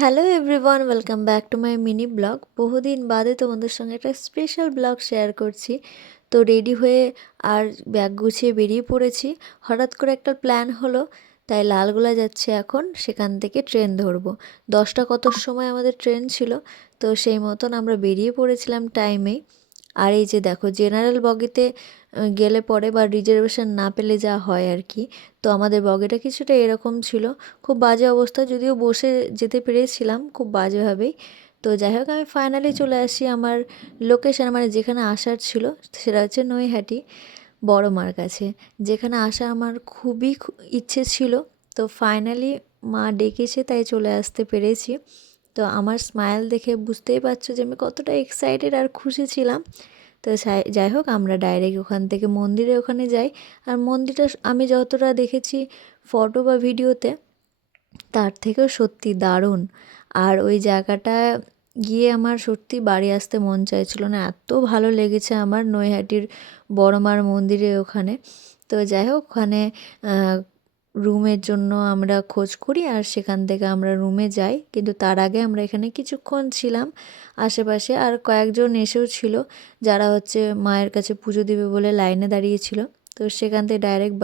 Hello everyone, welcome back to my mini blog. বহুদিন বাদে তোমাদের সঙ্গে একটা স্পেশাল ব্লগ শেয়ার করছি। তো রেডি হয়ে আর ব্যাগ গুছিয়ে বেরিয়ে পড়েছি। হঠাৎ করে একটা প্ল্যান হলো, তাই লালগোলা যাচ্ছে এখন, সেখান থেকে ট্রেন ধরবো। 10টা কতর সময় আমাদের ট্রেন ছিল, তো সেই মতন আমরা বেরিয়ে পড়েছিলাম টাইমেই। আর এই যে দেখো, জেনারেল বগিতে গেলে পরে বা রিজার্ভেশন না পেলে যা হয় আর কি। তো আমাদের বগিটা কিছুটা এরকম ছিল, খুব বাজে অবস্থা, যদিও বসে যেতে পেরেছিলাম খুব বাজেভাবেই। তো যাই হোক, আমি ফাইনালি চলে আসি আমার লোকেশান, মানে যেখানে আসার ছিল সেটা হচ্ছে নৈহাটি বড় মার কাছে, যেখানে আসা আমার খুবই ইচ্ছে ছিল। তো ফাইনালি মা ডেকেছে তাই চলে আসতে পেরেছি। তো আমার স্মাইল দেখে বুঝতেই পারছো যে আমি কতটা এক্সাইটেড আর খুশি ছিলাম। তো যাই হোক, আমরা ডাইরেক্ট ওখান থেকে মন্দিরে ওখানে যাই। আর মন্দিরটা আমি যতটা দেখেছি ফটো বা ভিডিওতে, তার থেকেও সত্যি দারুণ। আর ওই জায়গাটা গিয়ে আমার সত্যি বাড়ি আসতে মন চাইছিল না, এত ভালো লেগেছে আমার নৈহাটির বড় মার মন্দিরে ওখানে। তো যাই হোক, ওখানে রুমের জন্য আমরা খোঁজ করি আর সেখান থেকে আমরা রুমে যাই। কিন্তু তার আগে আমরা এখানে কিছুক্ষণ ছিলাম আশেপাশে, আর কয়েকজন এসেও ছিল যারা হচ্ছে মায়ের কাছে পুজো দিবে বলে লাইনে দাঁড়িয়েছিল। তো সেখান থেকে ডাইরেক্ট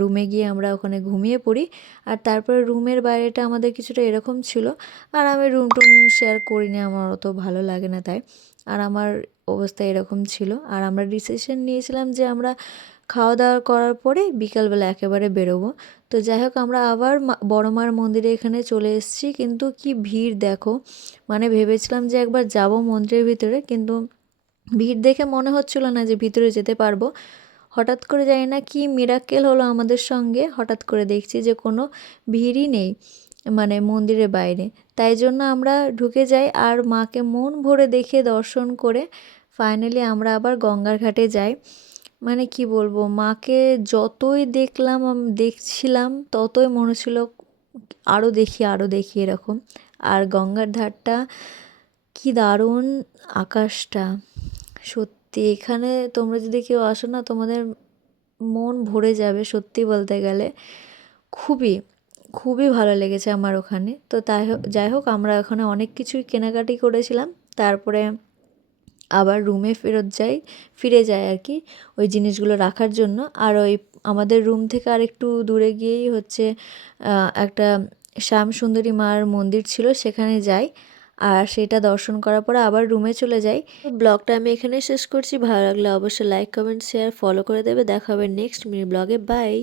রুমে গিয়ে আমরা ওখানে ঘুমিয়ে পড়ি। আর তারপরে রুমের বাইরেটা আমাদের কিছুটা এরকম ছিল, আর আমি রুম টুম শেয়ার করিনি, আমার অত ভালো লাগে না তাই। আর আমার অবস্থা এরকম ছিল। আর আমরা ডিসিশন নিয়েছিলাম যে আমরা খাওয়া দাওয়া করার পরে বিকালবেলা একেবারে বেরোবো। তো যাই হোক, আমরা আবার বড় মার মন্দিরে এখানে চলে এসেছি। কিন্তু কি ভিড় দেখো, মানে ভেবেছিলাম যে একবার যাব মন্দিরের ভিতরে, কিন্তু ভিড় দেখে মনে হচ্ছিল না যে ভিতরে যেতে পারবো। হঠাৎ করে জানি না কি মিরাক্কেল হলো আমাদের সঙ্গে, হঠাৎ করে দেখছি যে কোনো ভিড়ই নেই মানে মন্দিরের বাইরে। তাই জন্য আমরা ঢুকে যাই আর মাকে মন ভরে দেখে দর্শন করে ফাইনালি আমরা আবার গঙ্গার ঘাটে যাই। মানে কি বলবো, মাকে যতই দেখছিলাম ততই মনে ছিল আরও দেখি আরও দেখি এরকম। আর গঙ্গার ধারটা কি দারুণ, আকাশটা সত্যি, এখানে তোমরা যদি কেউ আসো না, তোমাদের মন ভরে যাবে সত্যি বলতে গেলে। খুবই খুবই ভালো লেগেছে আমার ওখানে। তো যাই হোক, আমরা ওখানে অনেক কিছুই কেনাকাটি করেছিলাম। তারপরে আবার রুমে ফিরে যাই আর কি, ওই জিনিসগুলো রাখার জন্য। আর ওই আমাদের রুম থেকে আর একটু দূরে গিয়েই হচ্ছে একটা শ্যামসুন্দরী মার মন্দির ছিল, সেখানে যাই। আর সেটা দর্শন করার পরে আবার রুমে চলে যাই। ব্লগটা আমি এখানে শেষ করছি। ভালো লাগলে অবশ্যই লাইক, কমেন্ট, শেয়ার, ফলো করে দেবে। দেখা হবে নেক্সট মিনি ব্লগে। বাই।